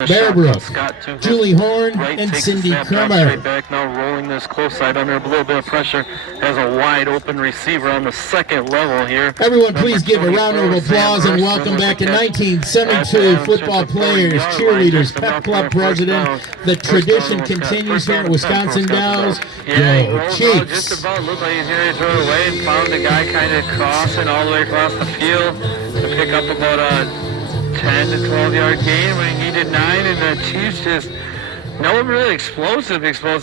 Bearbrook, Julie Horn, and Cindy Krummer. Straight back now, rolling this close side under a little bit of pressure. Has a wide open receiver on the second level here. Everyone, please give a round of applause and welcome back to 1972 football players, cheerleaders, pep club president. The tradition continues here at Wisconsin Dells. Go Chiefs! Just about looked like he's going to throw it away and found the guy kind of crossing all the way across the field to pick up about a 10 to 12 yard gain when he needed 9, and the Chiefs just no really explosive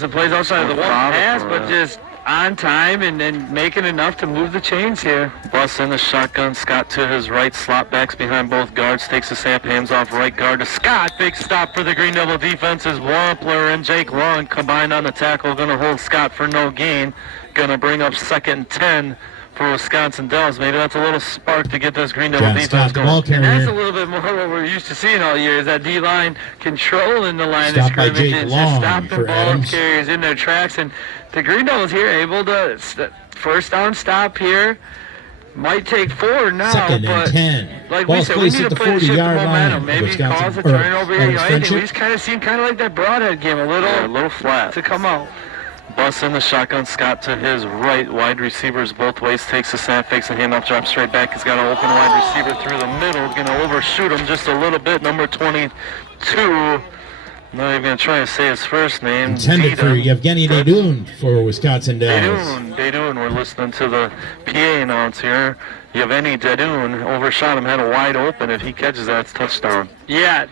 plays outside of the one pass, but just on time and then making enough to move the chains here. Bus in the shotgun. Scott to his right. Slot backs behind both guards. Takes the snap. Hands off right guard to Scott. Big stop for the Green Devil defense as Wampler and Jake Long combined on the tackle. Going to hold Scott for no gain. Going to bring up 2nd and 10 for Wisconsin Dells. Maybe that's a little spark to get this Green Devil defense going. And that's a little bit more what we're used to seeing all year, is that D-line controlling the line of scrimmage and just stopping ball carriers in their tracks. And the Green Devils here able to first down stop here. Might take 4 now, 2nd but and 10. like we said, we need to play the shift of momentum. Maybe cause a turnover here. We just kind of seem kind of like that Broadhead game, a little flat to come out. Bus in the shotgun. Scott to his right. Wide receivers both ways. Takes the snap, fakes the handoff, drops straight back. He's got an open wide receiver through the middle. Going to overshoot him just a little bit. Number 22. Not even going to try to say his first name. Intended for Yevgeny Dadun for Wisconsin Dells. Dadun. We're listening to the PA announce here. Yevgeny Dadun overshot him, had a wide open. If he catches that, it's touchdown. Yeah,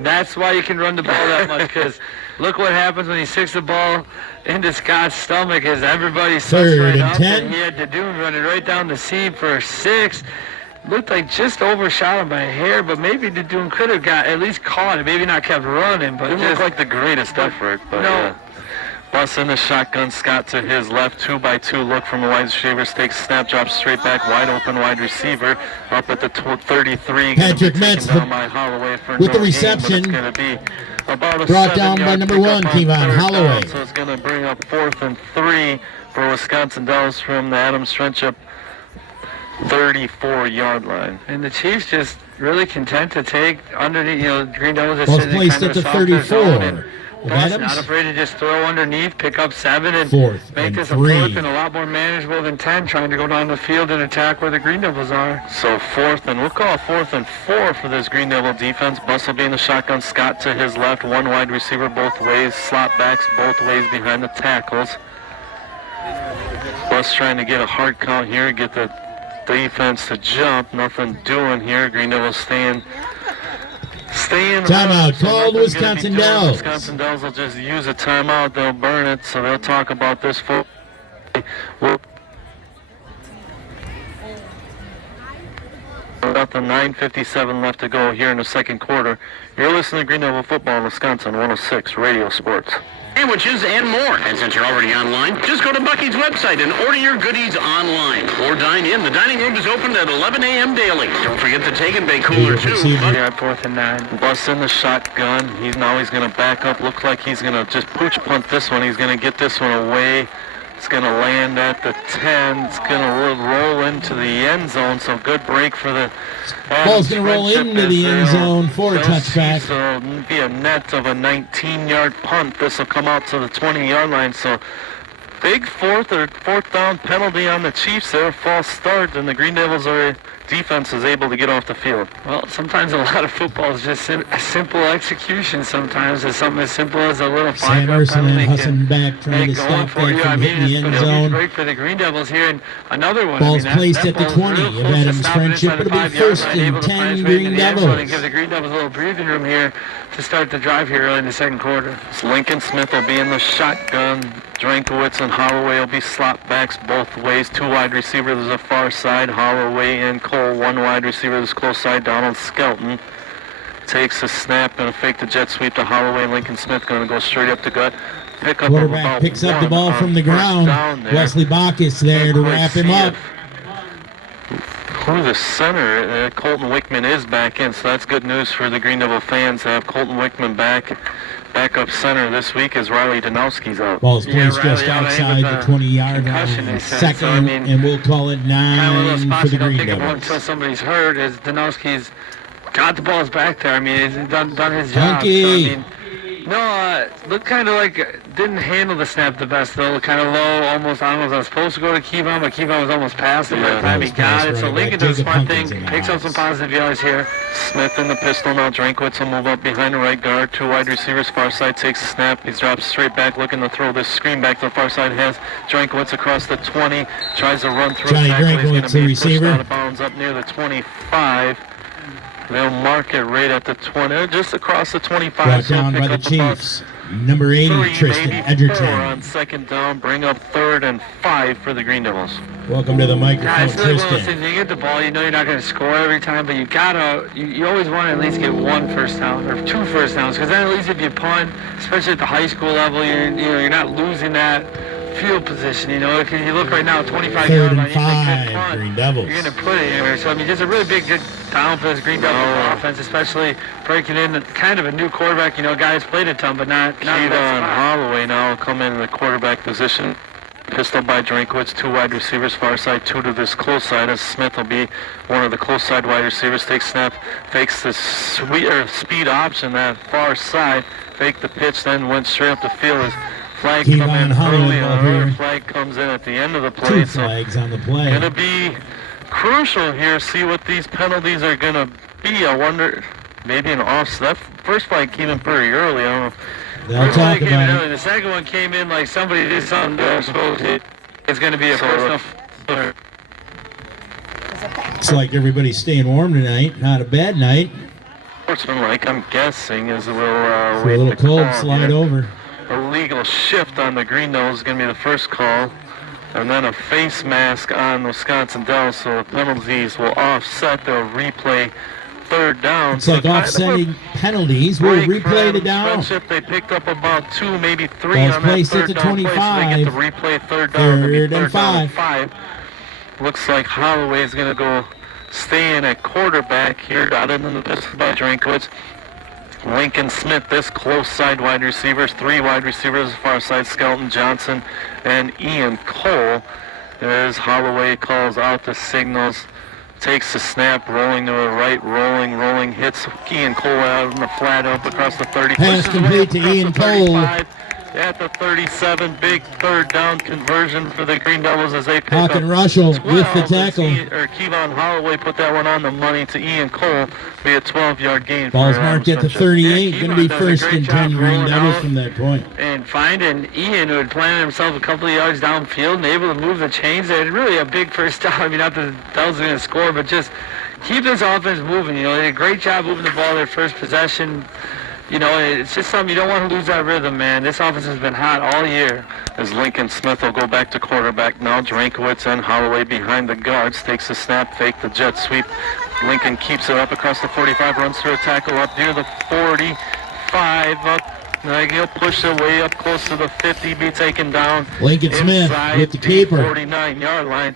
that's why you can run the ball that much, because look what happens when he sticks the ball into Scott's stomach, as everybody sucks right up. And he had Dadun running right down the seam for 6. Looked like just overshot him by a hair, but maybe Dadun could have got at least caught it. Maybe not kept running, but it didn't look like the greatest effort. But no. Bus in the shotgun. Scott to his left. 2-by-2 look from a wide receiver. Takes snap, drops straight back. Wide open wide receiver up at the 33. Patrick Metz with the reception. Brought down by number 1, Kevon Holloway. So it's going to bring up 4th and 3 for Wisconsin Dells from the Adams Friendship 34-yard line. And the Chiefs just really content to take underneath, Green Devils just sitting placed at the 34. Not afraid to just throw underneath, pick up 7, and make this a 3. 4th and a lot more manageable than 10, trying to go down the field and attack where the Green Devils are. So 4th, and we'll call 4th and 4 for this Green Devil defense. Bus will be in the shotgun. Scott to his left. 1 wide receiver both ways. Slot backs both ways behind the tackles. Bus trying to get a hard count here, get the defense to jump. Nothing doing here. Green Devils staying timeout called Wisconsin Dells. Wisconsin Dells will just use a timeout. They'll burn it, so they'll talk about this for about the 9:57 left to go here in the second quarter. You're listening to Green Devil Football in Wisconsin 106 Radio Sports. Sandwiches and more. And since you're already online, just go to Bucky's website and order your goodies online. Or dine in. The dining room is open at 11 a.m. daily. Don't forget the take and bake cooler, too. Yeah, 4th and 9. Bus in the shotgun. He's going to back up. Looks like he's going to just pooch punt this one. He's going to get this one away. It's going to land at the 10. It's going to roll into the end zone. So good break for the ball's going to roll into the end zone for a touchback. So it'll be a net of a 19-yard punt. This will come out to the 20-yard line. So big 4th down penalty on the Chiefs there. False start, and the Green Devils defense is able to get off the field. Well, sometimes a lot of football is just a simple execution. Sometimes it's something as simple as a little 5-yard penalty. Hustling back, trying to stop that from hitting the end zone. Break for the Green Devils here, and another one. Ball's placed at the 20 of Adams Friendship. It'll be 1st and 10 Green Devils. Give the Green Devils a little breathing room here to start the drive here early in the second quarter. So Lincoln Smith will be in the shotgun. Drankowitz and Holloway will be slot backs both ways. 2 wide receivers to the far side. Holloway and Cole. 1 wide receiver to the close side. Donald Skelton takes a snap and a fake the jet sweep to Holloway. Lincoln Smith going to go straight up the gut. Quarterback picks up the ball from the ground. Wesley Bacchus there to wrap him up. Who the center, Colton Wickman is back in, so that's good news for the Green Devil fans to have Colton Wickman back. Backup center this week is Riley Danowski's out. Ball's placed just outside the 20-yard line. 2nd, and we'll call it 9 for the Green Devils. Until somebody's hurt, as Danowski's got the balls back there. I mean, he's done his job. So, Hunky. I mean, no, looked kind of like didn't handle the snap the best though. Kind of low, almost was supposed to go to Kevon, but Kevon was almost past it by the time he got it. So Lincoln does a smart thing, picks up some positive yards here. Smith in the pistol now. Drinkwitz will move up behind the right guard. 2 wide receivers. Far side takes a snap. He drops straight back, looking to throw this screen back to the far side. Has Drinkwitz across the 20. Tries to run through. Johnny tackle. He's Drinkwitz, going the to be receiver. pushed out of bounds up near the 25. They'll mark it right at the 20, just across the 25. Brought So down pick by the up about Chiefs. Number 80, 3, Tristan maybe 4 Edgerton. on second down. Bring up 3rd and 5 for the Green Devils. Welcome to the microphone, Guys, really one of those Tristan. things. You get the ball, you know you're not going to score every time, but you gotta. You always want to at least get 1 first down or 2 first downs, because then at least if you punt, especially at the high school level, you're not losing that field position. You know, because you look right now, 25 Third yard and line, you make a 5, good punt, Green Devils. you're going to put it in there. So I mean, just a really big good down for this Green Devils offense, especially breaking in kind of a new quarterback. You know, guys played a ton, but not Kevon that spot. Holloway now will come in the quarterback position. Pistol by Drinkwitz, 2 wide receivers, far side, 2 to this close side, as Smith will be one of the close side wide receivers. Takes snap, fakes the speed option that far side, faked the pitch, then went straight up the field. His flag come Kevon in Holloway early, and ball another here. flag comes in at the end of the 2 play. So flags on the play. gonna be crucial here. See what these penalties are gonna be. I wonder, maybe an offset. That first flag came in pretty early. I don't know. They'll First talk one came in about early. it. The second one came in like somebody did something they're supposed to. It's going to be a personal. It's like everybody's staying warm tonight. Not a bad night. Sportsmanlike, I'm guessing, is we'll It's a wait little the cold. call Slide here. over. A legal shift on the Green Devils is going to be the first call, and then a face mask on Wisconsin Dells, so the penalties will offset. They'll replay 3rd down. It's like kind of a offsetting penalties. We'll break replay from it down. Friendship. They picked up about 2, maybe 3 Ball's on that placed at 3rd the down play, so they get to 25. replay 3rd down. It'll be 3rd and 3rd down and 5. 5. Looks like Holloway's going to go stay in at quarterback here, dotted in the pistol by Drinkwitz. Lincoln Smith, this close side wide receivers, 3 wide receivers, far side Skelton Johnson and Ian Cole. As Holloway calls out the signals, takes the snap, rolling to the right, rolling, hits Ian Cole out in the flat up across the 30. Pass pushes away complete to across Ian the Cole. 35. At the 37, big 3rd down conversion for the Green Devils as they pick up Hawken Russell with the 12 tackle. as Kevon Holloway put that one on the money to Ian Cole. Be a 12-yard gain. Ball's for marked at the Adams. 38. Yeah, Going to be Kevon does a 1st great and job 10 Green rolling Devils out. from that point. And finding Ian, who had planted himself a couple of yards downfield and able to move the chains. They had really a big first down. I mean, not that the Devils were going to score, but just keep this offense moving. You know, they did a great job moving the ball their first possession. You know, it's just something you don't want to lose that rhythm, man. This offense has been hot all year. As Lincoln Smith will go back to quarterback now. Drinkwitz and Holloway behind the guards. Takes the snap, fake the jet sweep. Lincoln keeps it up across the 45, runs through a tackle up near the 45, up. Like he'll push it way up close to the 50, be taken down. Lincoln Smith inside with the the caper. 49-yard line.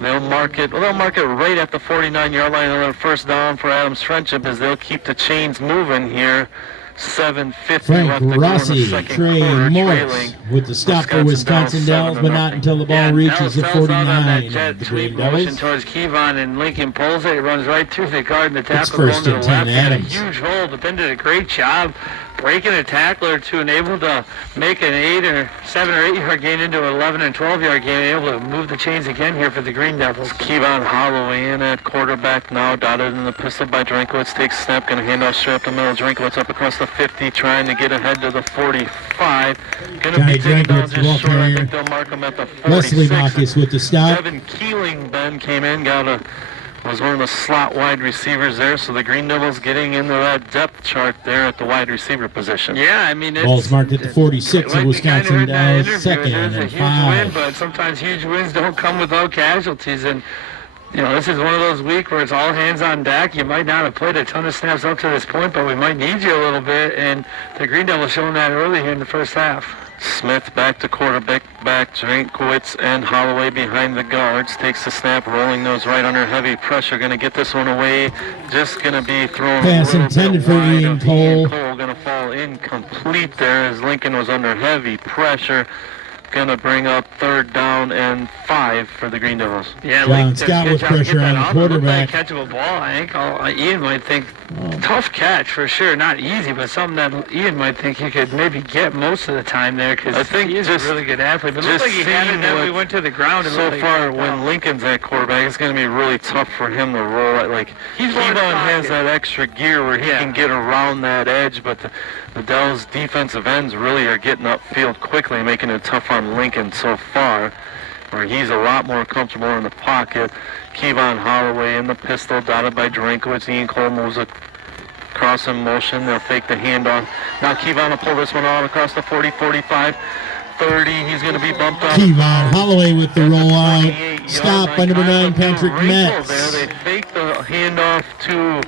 They'll mark it right at the 49-yard line, and then first down for Adams Friendship as they'll keep the chains moving here. 7:50 Frank left to go in the Rossi, second Trey quarter, Morris trailing with the stop for Wisconsin Dells, but not until the ball reaches the Dells out on that 49 jet of the sweep Green motion Devils. towards Kevon, and Lincoln pulls it. It runs right through the guard and the It's tackle going 1st to the and 10 left. Had a Adams. huge hole, but then did a great job breaking a tackler to and able to make an 7 or 8 yard gain into an 11 and 12 yard gain, able to move the chains again here for the Green Devils. Kevon Holloway in at quarterback now, dotted in the pistol by Drinkwitz. Takes snap, going to hand off straight up the middle. Drinkwitz up across the 50, trying to get ahead to the 45. Going to Johnny be taken down Drinkwitz, just ball short. I carrier. think they'll mark him at the 46. Wesley Bacchus with the stop. Devin Keeling, Ben, came in, was one of the slot wide receivers there, so the Green Devils getting into that depth chart there at the wide receiver position. Yeah, I mean, it's... Ball's marked at the 46 like of we kind Wisconsin heard in that Dells, interview, second it was a and huge win, 5. but sometimes huge wins don't come without casualties, and you know, this is one of those weeks where it's all hands on deck. You might not have played a ton of snaps up to this point, but we might need you a little bit, and the Green Devils showing that early here in the first half. Smith back to quarterback, Drinkwitz and Holloway behind the guards. Takes the snap, rolling those right under heavy pressure. Going to get this one away. Just going to be thrown Pass a little intended bit for wide Ian of Cole. Ian Cole going to fall incomplete there as Lincoln was under heavy pressure. going to bring up 3rd down and 5 for the Green Devils. Yeah, John Scott with pressure on the quarterback. Catchable ball. I think Ian might think tough catch for sure. Not easy, but something that Ian might think he could maybe get most of the time there because I think he's a really good athlete. But it looked like he had it, and then we went to the ground. So far, when Lincoln's at quarterback, it's going to be really tough for him to roll it. Like, Kevon has that extra gear where he can get around that edge, but the Dells defensive ends really are getting upfield quickly, making it tough on Lincoln so far, where he's a lot more comfortable in the pocket. Kevon Holloway in the pistol, dotted by Drinkwitz. Ian Cole moves across in motion. They'll fake the handoff. Now Kevon will pull this one out across the 40, 45, 30. He's going to be bumped up. Kevon Holloway with the rollout. Stop by number 9, Patrick Metz. There, they fake the handoff to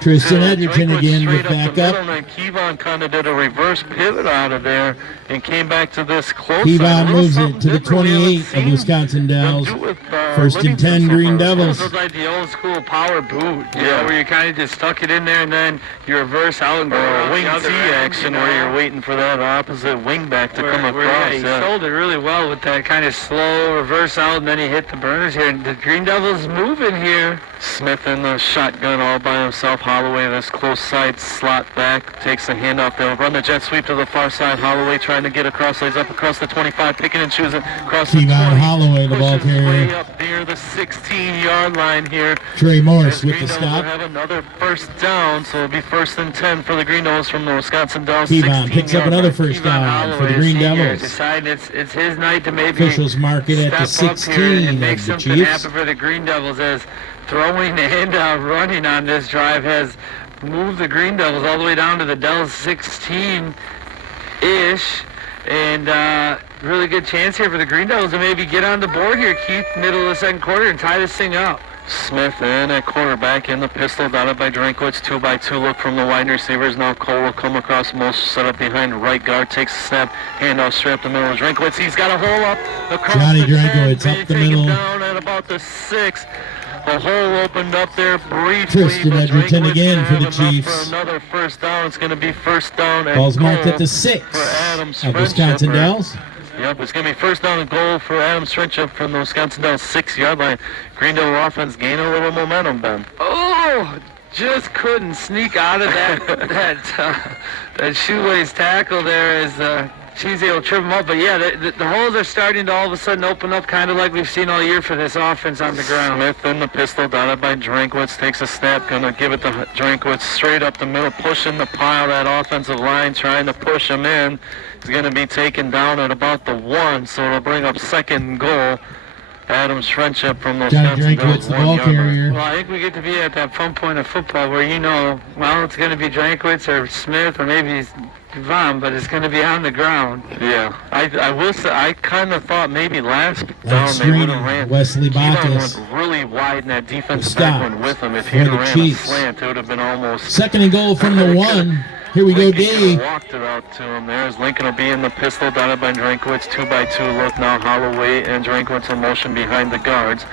Tristan Edgerton again with backup. And Kevon kind of did a reverse pivot out of there and came back to this close. Kevon moves it to the 28 of Wisconsin Dells. 1st and 10, Green Devils. It was like the old school power boot, you know, where you kind of just stuck it in there and then you reverse out and go a wing T action where you're waiting for that opposite wing back to come across. He sold it really well with that kind of slow reverse out, and then he hit the burners here. And the Green Devils moving here. Smith in the shotgun all by himself. Holloway, this close side slot back, takes the handoff. They'll run the jet sweep to the far side. Holloway trying to get across, lays up across the 25, picking and choosing across the 20. Holloway, the ball carrier. Way up near the 16-yard line here. Trey Morris with the stop. Have another 1st down, so it'll be 1st and 10 for the Green Devils from the Wisconsin Dells. Kevon picks up another 1st down for the Green Devils. Deciding it's his night to maybe officials mark it at the 16 and make of the something Chiefs. happen for the Green Devils as throwing and running on this drive has moved the Green Devils all the way down to the Dells 16-ish, and really good chance here for the Green Devils to maybe get on the board here, Keith, middle of the 2nd quarter, and tie this thing up. Smith in at quarterback in the pistol, dotted by Drinkwitz. 2-by-2 look from the wide receivers. Now Cole will come across, most set up behind right guard, takes a snap, handoff straight up the middle of Drinkwitz. He's got a hole up across Johnny the 10, Drinkwitz up the middle. Down at about the 6. The hole opened up there briefly. Tristan Edgerton again for the Chiefs. For another 1st down. It's going to be 1st down. Ball's marked at the 6 of Wisconsin Dells. Yep, it's going to be 1st down and goal for Adam Strinchup from the Wisconsin Dells 6-yard line. Green Devil offense gaining a little momentum, Ben. Oh, just couldn't sneak out of that shoelace tackle there as Cheesy will trip him up. But yeah, the holes are starting to all of a sudden open up, kind of like we've seen all year for this offense on the ground. Smith in the pistol, dotted by Drinkwitz, takes a snap, going to give it to Drinkwitz straight up the middle, pushing the pile, that offensive line, trying to push him in. He's going to be taken down at about the 1, so it'll bring up 2nd and goal. Adam Strinchup from those John Drinkwitz, the ball carrier. Well, I think we get to be at that fun point of football where it's going to be Drinkwitz or Smith or maybe Devon, but it's going to be on the ground. Yeah, I will say, I kind of thought maybe last down they would have ran. Wesley Bacchus went really wide in that defensive back went with him. If he had ran a slant, it would have been almost... 2nd and goal from the 1. Here we go, D. Walked it out to him there as Lincoln will be in the pistol, dotted by Drinkwitz. 2-by-2 look now. Holloway and Drinkwitz in motion behind the guards.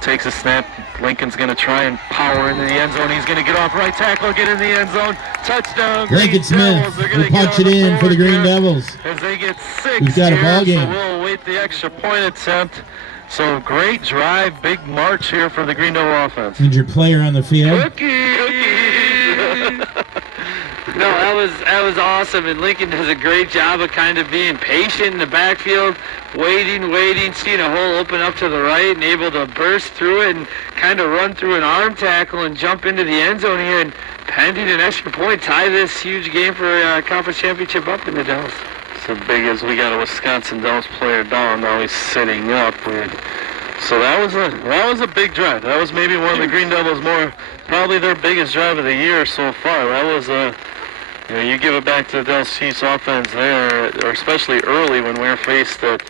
Takes a snap. Lincoln's going to try and power into the end zone. He's going to get off right tackle, get in the end zone. Touchdown. Lincoln Smith will punch it in for the Green Devils. As they get 6 We've got a ball game. So we'll await the extra point attempt. So great drive, big march here for the Green Devil offense. Injured player on the field. No, that was awesome, and Lincoln does a great job of kind of being patient in the backfield, waiting, seeing a hole open up to the right, and able to burst through it and kind of run through an arm tackle and jump into the end zone here, and pending an extra point, tie this huge game for a conference championship up in the Dells. So big as we got a Wisconsin Dells player down, now he's sitting up. So that was a big drive. That was maybe one of the Green Devils' probably their biggest drive of the year so far. That was you give it back to the Dells Chiefs offense there, or especially early when we were faced at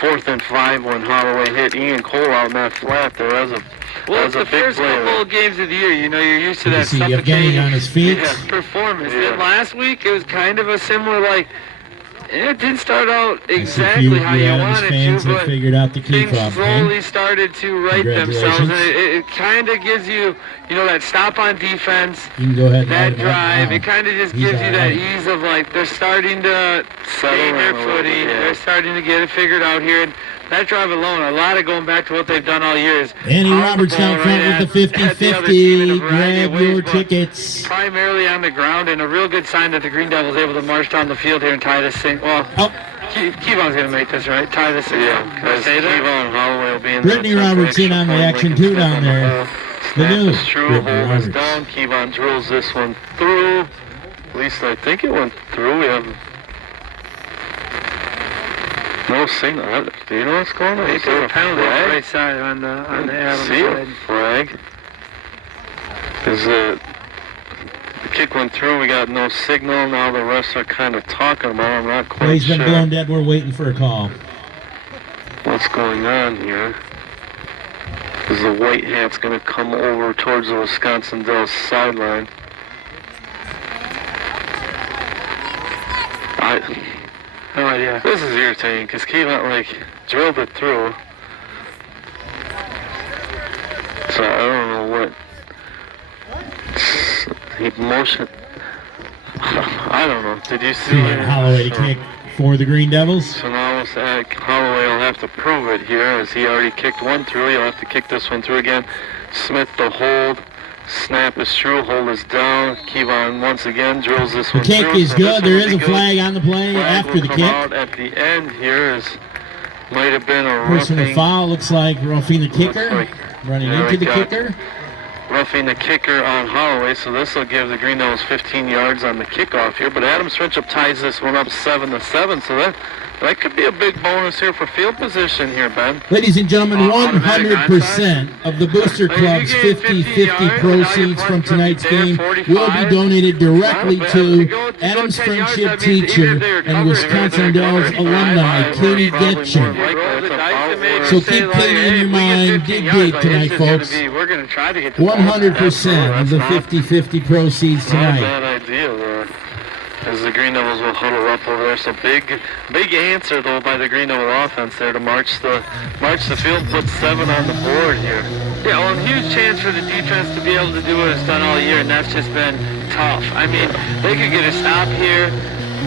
4th and 5 when Holloway hit Ian Cole out in that flat. There was a Well, it's the first couple of games of the year. You know, you're used to that suffocating on his feet. Performance. And last week, it was kind of a similar, it didn't start out I exactly see how you wanted fans to, have but figured out the things kickoff slowly started to right themselves. And Congratulations. it kind of gives you, that stop on defense, You can go ahead and that out drive. now. It kind of just He's gives you all that right. ease of, they're starting to getting their footing. They're starting to get it figured out here. And that drive alone, a lot of going back to what they've done all year is Andy pound Roberts the ball down front right with the at the other team in a 50-50. variety of Grab ways, your but tickets. primarily on the ground, and a real good sign that the Green Devils able to march down the field here and tie this thing. Well, Oh, Kevon's going to make this, right? Tie this thing. Yeah, Can I say that? Kevon Holloway will be in Brittany the Roberts in on the action too down there. The new Snap is true, Brittany hold is Roberts. down. Kevon drills this one through. At least I think it went through. We have no signal. Do you know what's going on? They Is there took a a penalty on the flag? right side on the Adams See a side. flag? Is it? The kick went through. We got no signal. Now the refs are kind of talking about it. I'm not quite Play's been sure blown dead. We're waiting for a call. what's going on here. Is the white hat's going to come over towards the Wisconsin Dells sideline? No idea. This is irritating because Kevon drilled it through. So I don't know what he motioned. I don't know. Did you see it? Holloway to kick for the Green Devils. So now Holloway will have to prove it here as he already kicked one through. He'll have to kick this one through again. Smith the hold. Snap is true. Hold is down. Kevon once again drills this The one kick through. is So good. this There one is will a be good. flag on the play Flag after will the come kick. out at the end here. Might have been a Personal roughing. foul. Looks like roughing the kicker. like- Running there into we the go. kicker. Roughing the kicker on Holloway, so this will give the Green Devils 15 yards on the kickoff here. But Adams Frenchup ties this one up 7-7, so that could be a big bonus here for field position here, Ben. Ladies and gentlemen, Automatic 100% of the Booster Club's 50-50 proceeds from tonight's game will be donated directly to Adams Friendship teacher and Wisconsin Dells alumni, Katie Getchen. So keep Katie in your mind. Dig deep tonight, folks. We're going to try to get the ball. 100% of the 50-50 proceeds Not a tonight. bad idea there. As the Green Devils will huddle up over there. So big answer though by the Green Devil offense there to march the field, put 7 on the board here. Yeah, well, a huge chance for the defense to be able to do what it's done all year, and that's just been tough. I mean, they could get a stop here.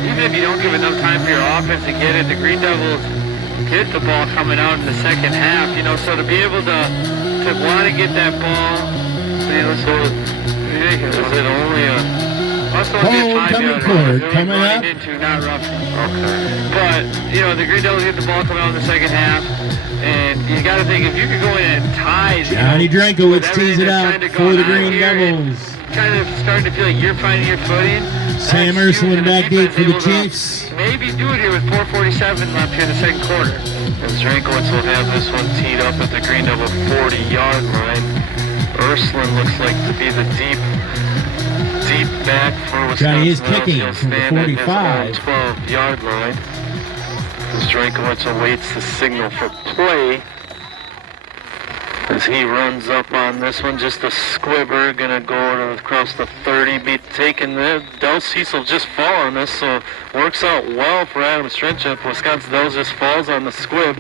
Even if you don't give enough time for your offense to get it, the Green Devils get the ball coming out in the second half, so to be able to want to get that ball, so ridiculous. Is it only a Also, it'd be a Homecoming 5-yarder. court Really coming running up. into, not roughing. okay? But, the Green Devils get the ball coming out in the second half, and you got to think, if you could go in and tie, Johnny Drankowitz tees it everything that's out kinda for going the on Green here, Devils. kind of starting to feel like you're finding your footing. Sam That's Ursula huge, and the back deep defense for the able to Chiefs. Maybe do it here with 4:47 left here in the second quarter. As Drankowitz will have this one teed up at the Green Devil 40-yard line. Ursuline looks like to be the deep back for Wisconsin. Johnny is Dells. kicking He'll from the stand at his 45. 12-yard line. As Drankowitz awaits the signal for play. As he runs up on this one, just a squibber, gonna go across the 30, be taken there. Del Cecil just fall on this, so works out well for Adams Frenchup. Wisconsin Dells just falls on the squib.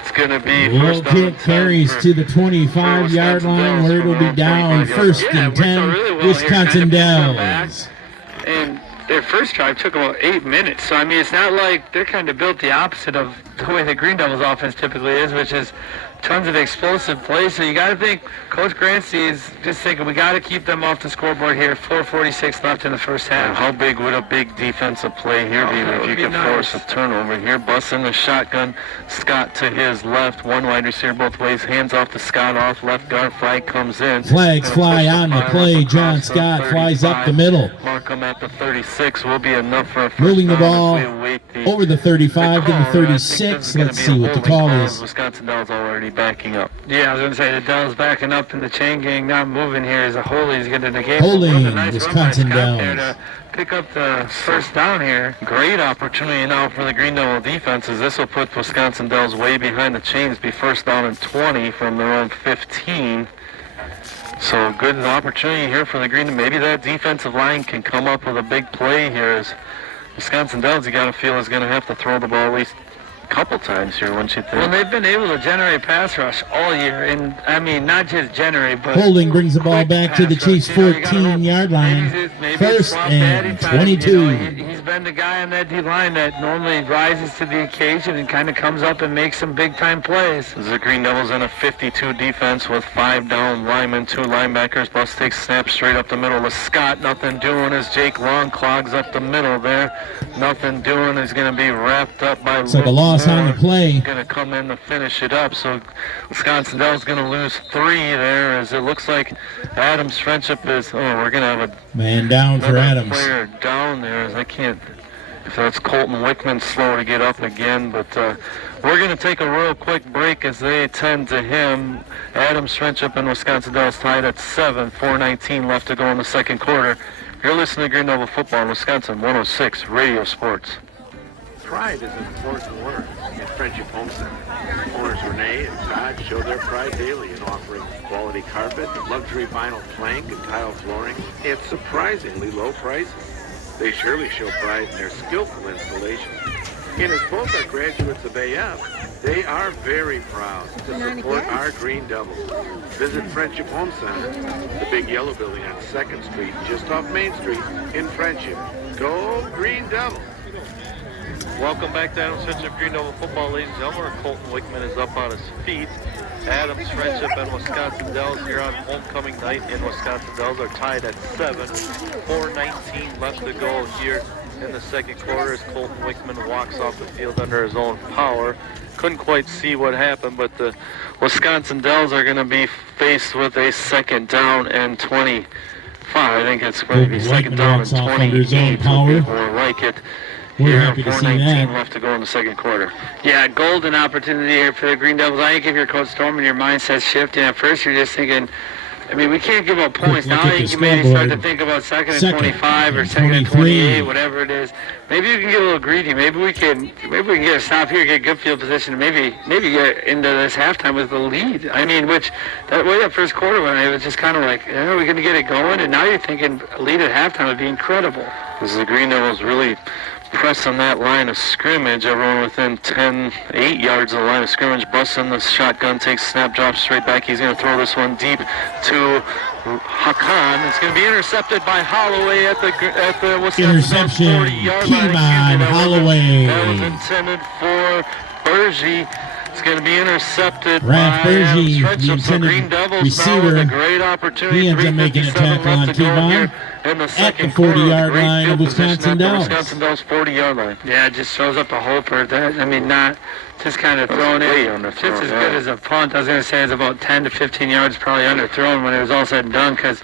It's gonna be Low first down and kick 10 carries for- to the 25-yard Wisconsin line Dells where it'll from be around down 25 yards. first Yeah, and it worked out 10, really well here, Wisconsin kind of pulled back. Dells. And their first drive took about 8 minutes. So, I mean, it's not like they're kind of built the opposite of the way the Green Devils offense typically is, which is tons of explosive plays. So you got to think Coach Grancy is just thinking we got to keep them off the scoreboard here. 4:46 left in the first And half. how big would a big defensive play here be that if would you be could nice. force a turnover here? Busting the shotgun, Scott to his left, one wide receiver both ways, hands off to Scott off, left guard flag comes in. Flags Gonna fly push on the fire play. up across John the Scott flies up the 35. middle. Markham at the 36 will be enough for a first Moving the down as ball we await the over the 35 to call. the I think 36. this is gonna Let's be see a what the holding call call. is. Wisconsin Dells already backing up. Yeah, I was going to say the Dells backing up and the chain gang not moving here is a holding. He's going to negate. Holding, It was a nice Wisconsin run by Scott there Dells. to pick up the first down here. Great opportunity now for the Green Devil defense as this will put Wisconsin Dells way behind the chains, be first down and 20 from their own 15. So good opportunity here for the Green. Maybe that defensive line can come up with a big play here as Wisconsin Dells, you got to feel, is going to have to throw the ball at least a couple times here, wouldn't you think? Well, they've been able to generate pass rush all year, and I mean not just generate, but Holding brings the ball quick back to the pass rush. Chiefs' You know, you gotta hope 14-yard line. maybe it's First swap and daddy time, 22. He's been the guy on that D-line that normally rises to the occasion and kind of comes up and makes some big-time plays. The Green Devils in a 52 defense with 5 down linemen, 2 linebackers. Bus takes snap straight up the middle to Scott. Nothing doing as Jake Long clogs up the middle there. Nothing doing is going to be wrapped up by It's like a loss on the play. Going to come in to finish it up. So Wisconsin Dells going to lose 3 there, as it looks like Adams Friendship is. Oh, we're going to have a Man down for another Adams. player down there. As I can't. If that's Colton Wickman, slow to get up again, but we're going to take a real quick break as they attend to him. Adams Friendship and Wisconsin Dells tied at 7, 4:19 left to go in the second quarter. You're listening to Green Devil Football in Wisconsin 106 Radio Sports. Pride is an important word in Friendship Home Center. Owners Renee and Todd show their pride daily in offering quality carpet, luxury vinyl plank, and tile flooring at surprisingly low prices. They surely show pride in their skillful installation. And as both are graduates of AF, they are very proud to support our Green Devils. Visit Friendship Home Center, the big yellow building on 2nd Street, just off Main Street in Friendship. Go Green Devils! Welcome back to Adams Friendship Green Devil Football, ladies and gentlemen. Colton Wickman is up on his feet. Adams Friendship and Wisconsin Dells here on homecoming night in Wisconsin Dells are tied at 7. 4:19 left to go here in the second quarter as Colton Wickman walks off the field under his own power. Couldn't quite see what happened, but the Wisconsin Dells are going to be faced with a second down and 25. I think it's going to be second down and 28. More like it. We're happy to see 4:19 that. left to go in the second quarter. Yeah, golden opportunity here for the Green Devils. I think if you're Coach Storm and your mindset's shifting, at first you're just thinking, I mean, we can't give up points. Look Now at I think the you maybe start to scoreboard. think about second and Second 25 or and second and 23. 28, whatever it is. Maybe you can get a little greedy. Maybe we can get a stop here, get good field position, and maybe get into this halftime with the lead. I mean, which that way that first quarter when it was just kind of like, are we going to get it going? And now you're thinking a lead at halftime would be incredible. This is the Green Devils really pressing that line of scrimmage. Everyone within 8 yards of the line of scrimmage. Busting the shotgun, takes snap, drops straight back. He's going to throw this one deep to Hakan. It's going to be intercepted by Holloway at the Wisconsin Interception. 40-yard line. Kevon Holloway. That was intended for Bergie. It's going to be intercepted Ralph by Adams Bergie, the Friendship. So intended Green Devils receiver. now with a great opportunity. He ends up making a 3:57 tackle on left to go Kevon here in the at the second quarter. 40-yard Great line field of position Wisconsin at the Dells. Wisconsin Dells 40-yard line. Yeah, it just shows up a hole for that. I mean, not just kind of throwing way it. underthrown, Just as yeah. good as a punt. I was going to say it's about 10 to 15 yards probably underthrown when it was all said and done because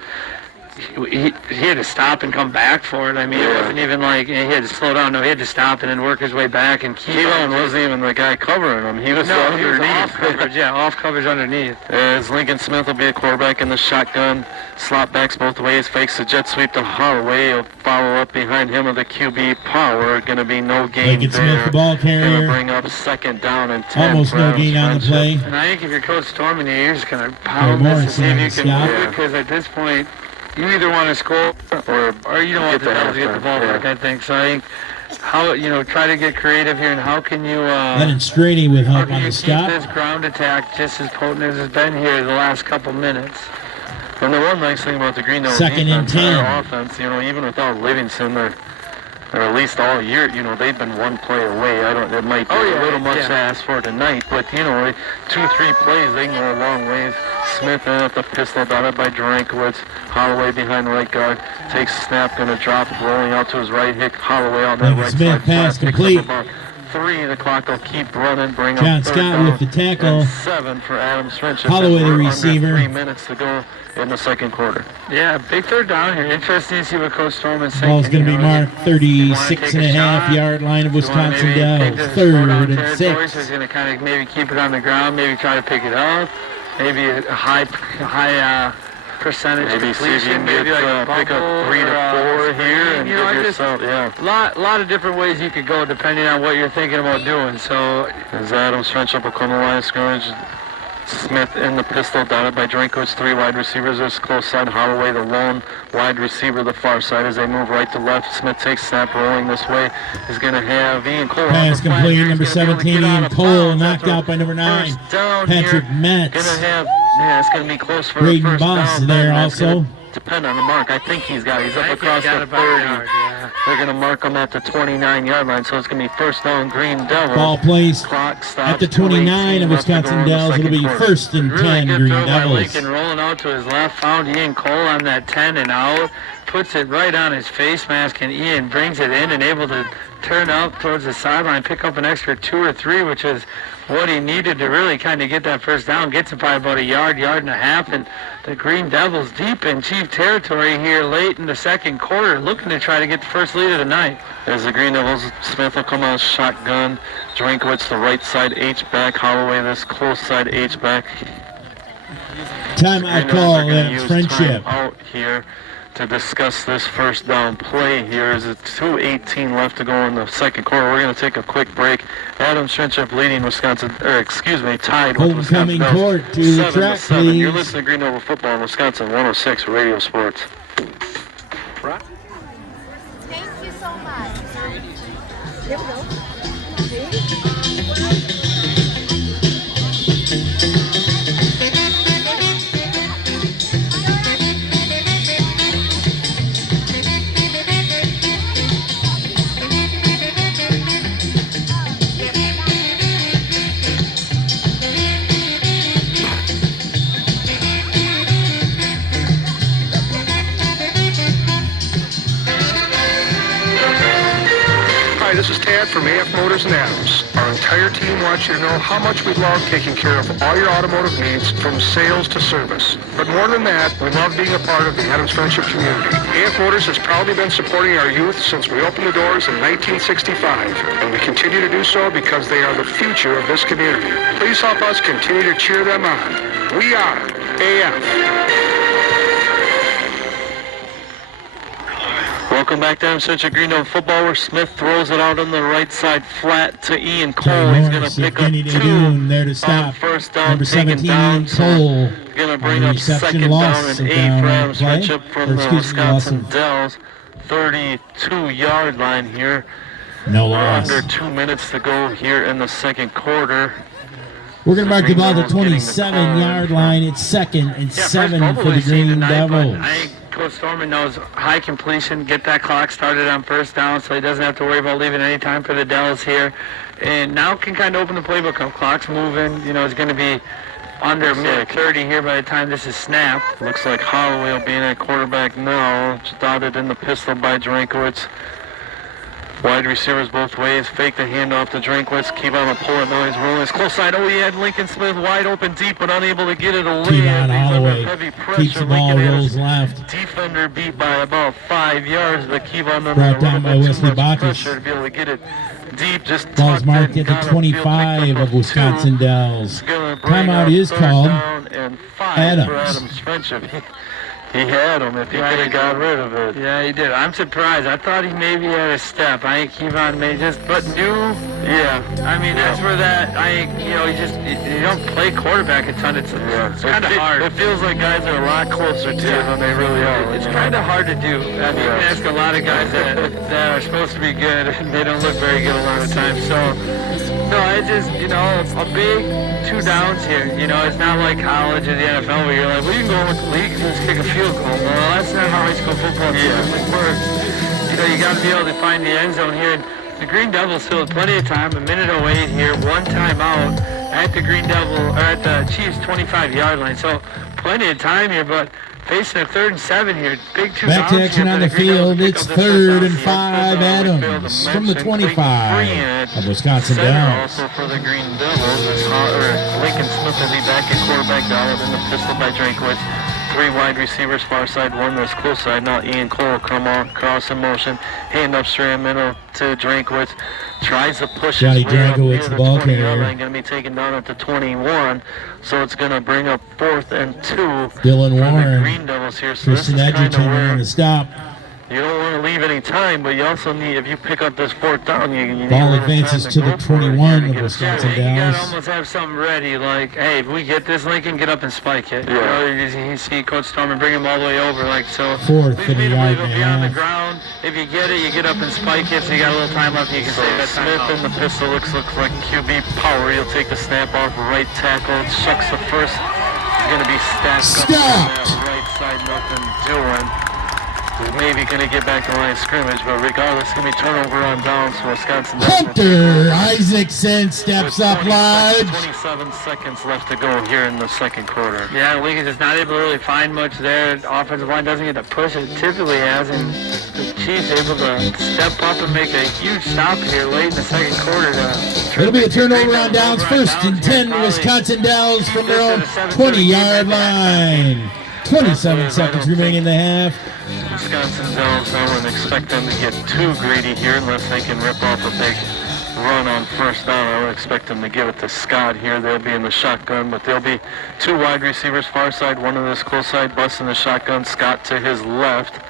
he had to stop and come back for it. I mean, it wasn't even like he had to slow down. No, he had to stop and then work his way back and keep Kevon on. wasn't even the guy covering him. He was No, he was underneath. off coverage. Yeah, off coverage underneath. As Lincoln Smith will be a quarterback in the shotgun. Slot backs both ways. Fakes the jet sweep to Holloway. He'll follow up behind him with the QB power. Going to be no gain Lincoln there. Smith, the ball Going to carrier. bring up second down and 10. Almost for no Adams gain on the Friendship. play. And I think if you're Coach Storm in here, you're just going to pound More this to see if you can stop. move it because at this point, you either want to score or you don't want the Devils to get the ball back, I think. So I think try to get creative here and how can you Lennon Strady with how help can on you the keep stop. this ground attack just as potent as it's been here the last couple minutes? And the one nice thing about the Green Devils Second and defense, their 10. offense, even without Livingston, or at least all year, they've been one play away. It might be a little much to ask for tonight, but 2-3 plays, they can go a long ways. Smith in at the pistol, dotted by Durankowitz. Holloway behind right guard, takes snap, gonna drop, rolling out to his right, hit Holloway on that Lincoln right Smith side. pass Picks up complete. about 3, the clock will keep running, bring John up third Scott down with the tackle. and 7 for Adams Friendship. Holloway, the We're under receiver. 3 minutes to go in the second quarter. Yeah, big third down here. Interesting to see what Coach Storm is thinking. Ball's going to be marked You wanna 36 take and a half shot? yard line of You wanna Wisconsin maybe take Dells. this four down 3rd and territory, 6. So he's going to kind of maybe keep it on the ground, maybe try to pick it up, maybe a high percentage Maybe see if you completion, can get, maybe like a pick bubble up 3 to 4 or, here and you know, give just yourself, lot of different ways you could go depending on what you're thinking about doing. So As Adams Friendship will come to the line of scrimmage. Smith in the pistol, dotted by Drankovic, 3 wide receivers. There's close side, Holloway, the lone wide receiver, the far side. As they move right to left, Smith takes snap, rolling this way. Is going to have Ian Cole. Pass off the flat complete, here. number He's gonna be able to 17, get out Ian of Cole, bounds knocked after out by number 9, first down Patrick here. Metz. Gonna have, it's going to be close for Braden the first Boss down. there That's also. gonna depend on the mark. I think he's up I think across he's got the about a 30. yard, yeah. They're going to mark them at the 29-yard line, so it's going to be first down, Green Devils. Ball placed Clock stops. at the 29 of 2:18 left to go Wisconsin in the Dells. It'll second be quarter. first and 10 Really good Green throw by Devils. Lincoln, rolling out to his left, found Ian Cole on that 10 and out, puts it right on his face mask, and Ian brings it in and able to turn up towards the sideline, pick up an extra 2 or 3, which is what he needed to really kind of get that first down. Gets it by about a yard and a half, and the Green Devils deep in Chief territory here late in the second quarter, looking to try to get the first lead of the night. As the Green Devils, Smith will come out shotgun. Drinkowitz, the right side H-back. Holloway, this close side H-back. Timeout call at Friendship. Out here to discuss this first down play here. Is it 2:18 left to go in the second quarter? We're going to take a quick break. Adams Friendship leading Wisconsin, tied with Wisconsin Homecoming court to the track, 7-7. You're please. listening to Green Devil Football in Wisconsin 106 Radio Sports. Right. Thank you so much. Here we go. Hi, this is Tad from AF Motors and Adams. Our entire team wants you to know how much we love taking care of all your automotive needs from sales to service. But more than that, we love being a part of the Adams Friendship community. AF Motors has proudly been supporting our youth since we opened the doors in 1965, and we continue to do so because they are the future of this community. Please help us continue to cheer them on. We are AF. Welcome back to Adams Friendship Green Devil Football, where Smith throws it out on the right side flat to Ian Cole. He's going to pick up Kenny 2 Doon there to on stop. first down, Number taken 17, down. Cole. Going to On bring the up reception second loss down of and 8 down for on Adams play. Friendship from Or the excuse me, Wisconsin loss of- Dells. 32-yard line here. No loss. Under 2 minutes to go here in the second quarter. We're going to mark the ball at the Green Devils getting the call 27-yard line. It's second and Yeah, 7 first for bubble the we've seen Green tonight, but Devils. I think Coach Storman knows high completion, get that clock started on first down so he doesn't have to worry about leaving any time for the Dells here. And now can kind of open the playbook up. Clock's moving, it's going to be under mid-30 here by the time this is snapped. Looks like Holloway will be in at quarterback now. Started in the pistol by Drinkowitz. Wide receivers both ways. Fake the handoff to Drinkowitz. Keep on the pull it now. He's rolling. It's close side. Oh, he had Lincoln Smith wide open deep, but unable to get it away. Kevon He's under Holloway heavy pressure. keeps the ball, Lincoln rolls has left. defender beat by about 5 yards, but Kevon under Brought a down by little bit too Wesley much Bacchus. pressure to be able to get it deep. Just Ball's tucked marked in, at the got upfield, 25 picked up of two. Wisconsin Dells. Gonna bring Timeout up is third called. down and 5 Adams. for Adams Friendship. He had him if he could have got rid of it. Yeah, he did. I'm surprised. I thought he maybe had a step. I think Kevon may but new. Yeah. I mean, that's where that, you don't play quarterback a ton. It's kind of hard. It feels like guys are a lot closer to you than they really are. It's kind of hard to do. I mean, you can ask a lot of guys that are supposed to be good, and they don't look very good a lot of times. So, no, it's just, a big 2 downs here. It's not like college or the NFL where you're like, well, you can go with the league and just kick a field goal. Well, that's not how high school football typically works. You got to be able to find the end zone here. The Green Devils still have plenty of time, 1:08 here, 1 timeout at the Chiefs 25-yard line. So plenty of time here, but facing a 3rd and 7 here, big 2 Back to downs action here on for the Green Devils field. to pick It's up this 3rd first and down. 5. Adams from the 25 of Wisconsin Center Dells. also for the Green Devils. Lincoln Smith will be back at quarterback down in the pistol by Drinkowitz. 3 wide receivers, far side, 1 this close side. Now Ian Cole will come on, cross in motion, hand up straight middle to Drinkowitz. Tries to push Johnny his way up near Drinkowitz, the the ball 20-yard carrier. line. Going to be taken down at the 21. So it's going to bring up 4th and 2 Dylan for the Warren. Green Devils here. So this Christian is kind of Edgerton where on the stop. you don't want to leave any time, but you also need, if you pick up this 4th down, you need Ball a little advances time to the go for it 21 here to of get it Wisconsin started. You gotta Dells. almost have something ready, like, hey, if we get this, Lincoln, get up and spike it. Yeah. You see Coach Storman bring him all the way over, like, so. 4th Lead and a me to yard believe and a it'll be on the half. ground. If you get it, you get up and spike it, so you got a little time left, and you can So save that Smith time in the pistol looks like QB power. He'll take the snap off right tackle. Shucks the first. He's going to be stacked up on Stopped. that right side. Nothing doing. maybe going to get back to line of scrimmage, but regardless, it's going to be turnover on downs for Wisconsin. Hunter Isaacson steps up large. 27 seconds left to go here in the second quarter. Yeah, Lincoln is not able to really find much there. The offensive line doesn't get the push it typically has, and the Chiefs able to step up and make a huge stop here late in the second quarter. It'll be a turnover on downs. First and 10, Wisconsin Dells from their own 20-yard line. 27 seconds remaining in the half. Wisconsin Dells, I wouldn't expect them to get too greedy here unless they can rip off a big run on first down. I would expect them to give it to Scott here. They'll be in the shotgun, but there'll be two wide receivers, far side, one on this close side, busting the shotgun. Scott to his left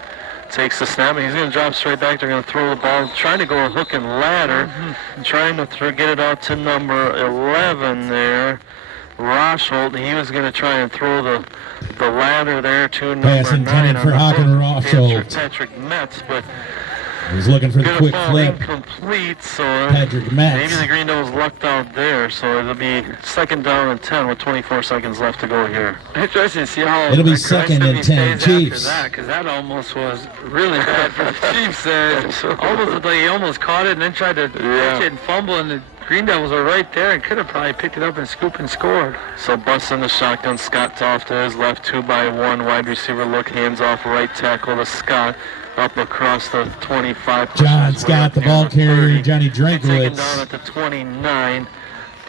takes the snap, and he's going to drop straight back. They're going to throw the ball, trying to go hook and ladder, trying to get it out to number 11 there. Rosholt, he was going to try and throw the ladder there to number Pass 9. intended for Hakan Rosholt. Patrick Metz, but He's looking for the quick flip. Incomplete, so Patrick Metz. maybe the Green Devils lucked out there. So it'll be second down and 10 with 24 seconds left to go here. Interesting to see how It'll be aggressive second and he 10 stays Chiefs. after that, because that almost was really bad for the Chiefs there. Almost looked like he almost caught it and then tried to catch it and fumble, and the Green Devils are right there and could have probably picked it up and scooped and scored. So busting the shotgun, Scott off to his left, 2-by-1 wide receiver look, hands off right tackle to Scott. Up across the 25. John Scott, the ball carrier, Johnny Taken Drankovitz. down at the 29.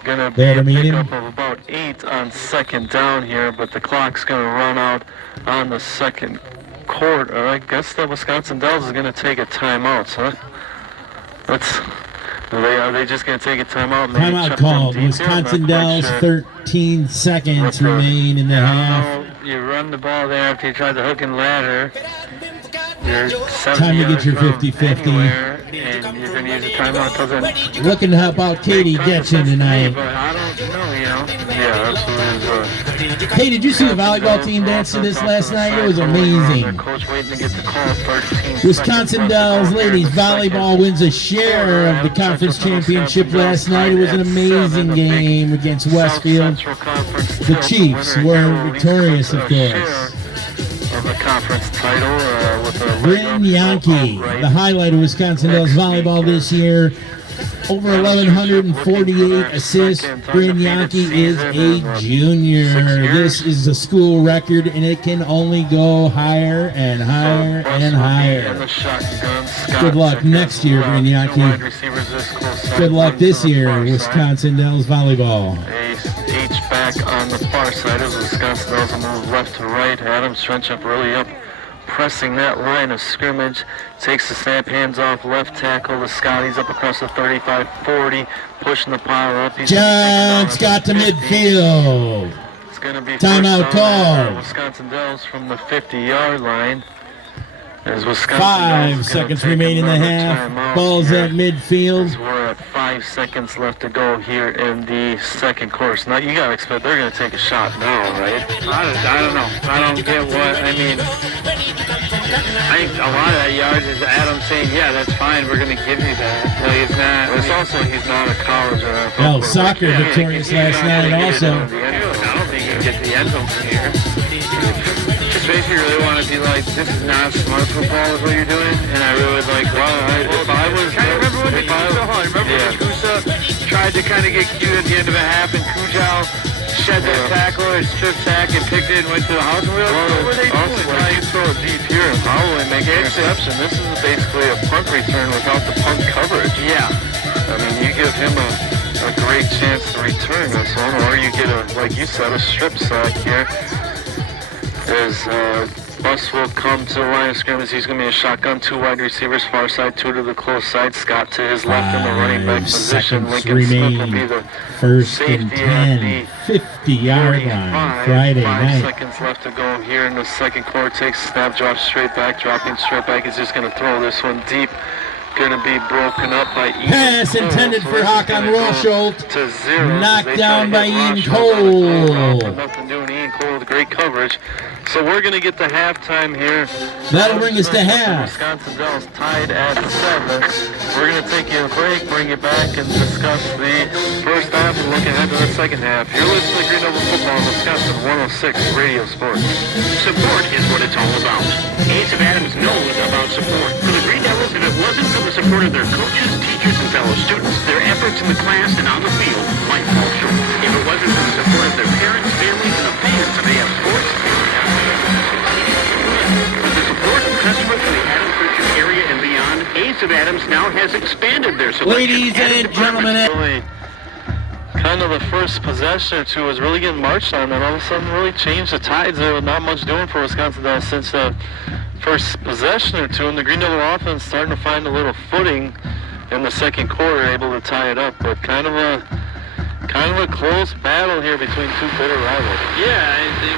Gonna be There to a meet him. pickup of about 8 on second down here, but the clock's gonna run out on the second quarter. I guess the Wisconsin Dells is gonna take a timeout, huh? Are they just gonna take a timeout? Maybe Timeout check them called. deep here? Wisconsin I'm not quite Dells, sure. 13 seconds What's the- remain in the half. You run the ball there after you tried the hook and ladder. You're 70 Time to get yards your from 50-50. anywhere, and you're going to use a timeout. Doesn't Looking to help out Katie Getchin tonight. But I don't know, you know. Yeah, absolutely. Hey, did you see the volleyball team dance to this last night? It was amazing. Coach waiting to get the call. 13 Wisconsin Dells ladies volleyball wins a share of the conference championship last night. It was an amazing game against Westfield. The Chiefs were victorious, of course. Of the conference title with a Bryn Yankee, the highlight of Wisconsin Dells volleyball this year. Over 1,148 assists. Bryn Yankee is a junior. This is the school record, and it can only go higher and higher and higher. Good luck next year, Bryn Yankee. Good luck this year, Wisconsin Dells volleyball. H-back on the far side as Wisconsin Dells will move left to right. Adams Trenchup really up, pressing that line of scrimmage. Takes the snap, hands off left tackle to Scott. He's up across the 35-40, pushing the pile up. John Scott to midfield. It's going to be Timeout call. Wisconsin Dells from the 50-yard line. As Wisconsin 5 Dells seconds gonna take remain in the another half. timeout Ball's here. at midfield. As we're at 5 seconds left to go here in the second quarter. Now you gotta expect they're gonna take a shot now, right? I don't know. I don't get what, I mean, I think a lot of that yards is Adam saying, yeah, that's fine, we're going to give you that. No, he's not. But it's also he's not a college or NFL Well, quarterback. soccer victorious last night also. I don't think you can get the end zone from here. Just basically really want to be like, this is not smart football is what you're doing, and I really would like, if I was, remember when Kusa tried to kind of get cute at the end of a half, and Kujau shed that tackle or strip sack and picked it and went to the house, and we were like, what were they Also, doing? when you throw it deep here and Holloway make an interception, this is basically a punt return without the punt coverage. Yeah. I mean, you give him a great chance to return this one, or you get like you said, a strip sack here. As Bus will come to the line of scrimmage, he's going to be a shotgun, 2 wide receivers, far side, 2 to the close side. Scott to his left in the running back 5 position. seconds Lincoln Smith will be remain. the First and safety at 10, 50-yard 45. line, Friday 5 night. seconds left to go here in the second quarter. Takes snap, drops straight back, dropping straight back. He's just going to throw this one deep. Going to be broken up by Ian Pass Cole. intended So for this is Hakan gonna go Rosholt. to 0. Knocked They down try by to hit Ian Rosholt on the Cole. nothing doing. Ian Cole with great coverage. So we're going to get to halftime here. That'll bring us to half. Wisconsin Dells tied at 7. We're going to take you a break, bring you back, and discuss the first half and look ahead to the second half. You're listening to Green Devil Football on Wisconsin 106 Radio Sports. Support is what it's all about. Ace of Adams knows about support. For the Green Devils, if it wasn't for the support of their coaches, teachers, and fellow students, their efforts in the class and on the field might fall short. If it wasn't for the support of their parents, families, and the fans of AF Sports, with the support of customers from the Adams Richard area and beyond, Ace of Adams now has expanded their selection. Ladies and gentlemen, Really, kind of the first possession or two was really getting marched on, and all of a sudden really changed the tides. There was not much doing for Wisconsin Dells since the first possession or two, and the Green Devil offense starting to find a little footing in the second quarter, able to tie it up. But kind of a close battle here between two bitter rivals. Yeah, I mean,